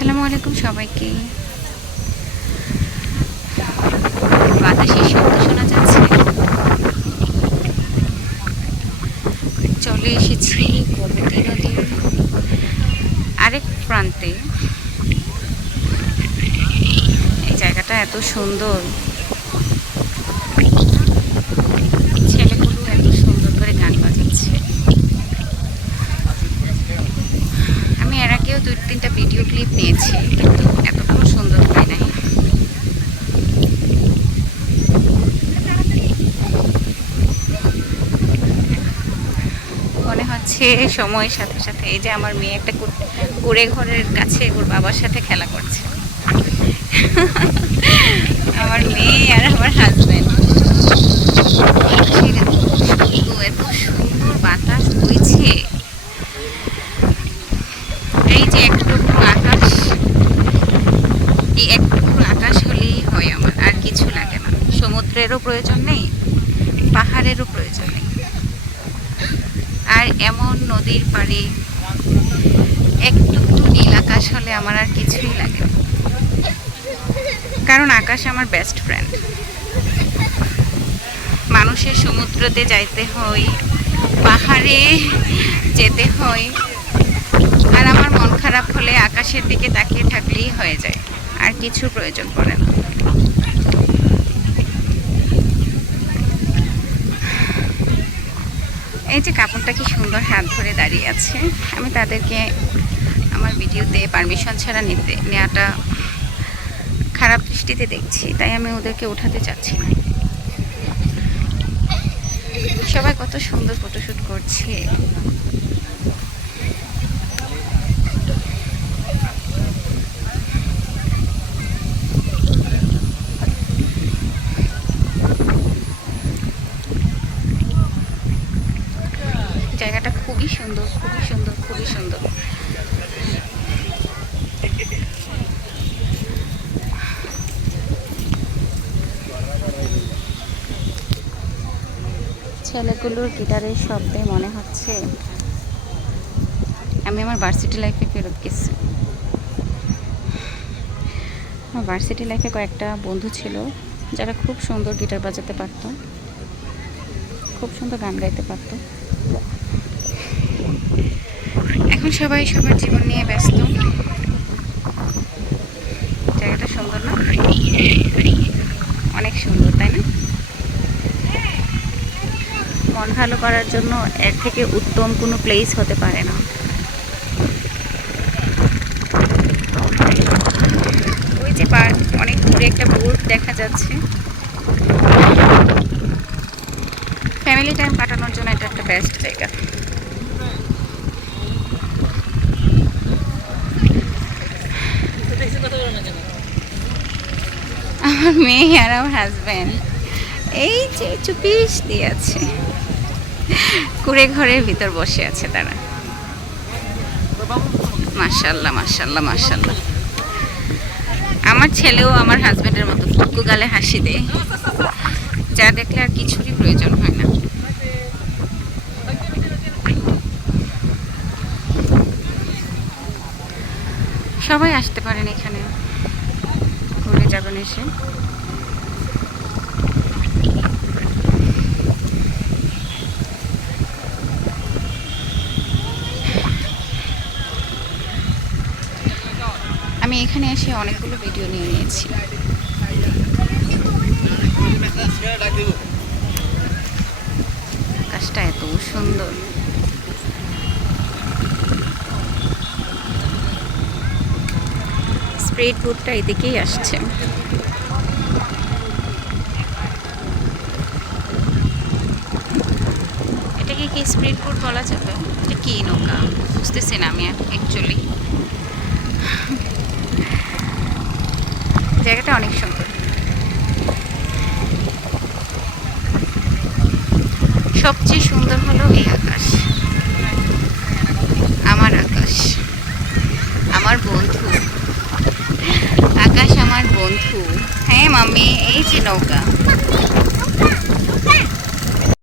আসসালামু আলাইকুম সবাইকে। বাতাসের শব্দ শোনা যাচ্ছে। চলে এসেছি গোমতী নদীর আরেক প্রান্তে। এই জায়গাটা এত সুন্দর, ছেলেগুলো এত সুন্দর করে গান বাজাচ্ছে। আমি এর আগেও 2-3টা ভিডিও ক্লিপ নিয়েছি, কিন্তু এতটাও সুন্দর হয় নাই। মনে হচ্ছে সময়ের সাথে সাথে এই যে আমার মেয়ে একটা কুড়ে ঘরের কাছে ওর বাবার সাথে খেলা করছে। আমার মেয়ে আর আমার হাজবেন্ড। এত সুন্দর বাতাস বইছে। এই যে একটুকু আকাশ, এই একটুকু আকাশ হলেই হয় আমার, আর কিছু লাগে না। সমুদ্রেরও প্রয়োজন নেই, পাহাড়েরও প্রয়োজন নেই। আর এমন নদীর পাড়ে একটুকু নীল আকাশ হলে আমার আর কিছুই লাগে না, কারণ আকাশ আমার বেস্ট ফ্রেন্ড। মানুষের সমুদ্রতে যাইতে হয়, পাহাড়ে যেতে হয়, আর আমার মন খারাপ হলে আকাশের দিকে তাকিয়ে থাকলেই হয়ে যায়, আর কিছু প্রয়োজন পড়ে না। এই যে কাপড়টা কি সুন্দর হাত ধরে দাঁড়িয়ে আছে। আমি তাদেরকে আমার ভিডিওতে পারমিশন ছাড়া নেওয়াটা খারাপ দৃষ্টিতে দেখছি, তাই আমি ওদেরকে উঠাতে চাচ্ছি না। সবাই কত সুন্দর ফটোশ্যুট করছে। জায়গাটা খুবই সুন্দর, খুবই সুন্দর, খুবই সুন্দর। ছেলেগুলোর গিটারের শব্দে মনে হচ্ছে আমি আমার ভার্সিটি লাইফে ফেরত গেছি। আমার ভার্সিটি লাইফে কয়েকটা বন্ধু ছিল যারা খুব সুন্দর গিটার বাজাতে পারত, খুব সুন্দর গান গাইতে পারত। এখন সবাই সবার জীবন নিয়ে ব্যস্ত। জায়গাটা সুন্দর না? অনেক সুন্দর, তাই না? মন ভালো করার জন্য এর থেকে উত্তম কোনো প্লেস হতে পারে না। ওই যে অনেক দূরে একটা বোট দেখা যাচ্ছে। ফ্যামিলি টাইম কাটানোর জন্য এটা একটা বেস্ট জায়গা। আমার মেয়ে আর আমার হাজব্যান্ড এই যে চুপিস দিয়ে আছে, কুড়ে ঘরের ভিতর বসে আছে তারা। মাশাআল্লাহ, মাশাআল্লাহ, মাশাআল্লাহ। আমার ছেলেও আমার হাজব্যান্ডের মতো ফুটকু গালে হাসি দেয়, যা দেখলে আর কিছুরই প্রয়োজন হয় না। সবাই আসতে পারেন এখানে, ঘুরে যাবেন এসে। আমি এখানে এসে অনেকগুলো ভিডিও নিয়ে নিয়েছি। আকাশটা এত সুন্দর। স্প্রিড বোটটা এদিকেই আসছে। এটাকে কি স্প্রিড বোট বলা যাবে? এটা কি নৌকা বুঝতেছি না আমি অ্যাকচুয়ালি। জায়গাটা অনেক সুন্দর। সবচেয়ে সুন্দর হলো এই আকাশ, আমার আকাশ, আমার বন্ধু। আকাশ আমার বন্ধু। হ্যাঁ মাম্মি, এই যে নৌকা।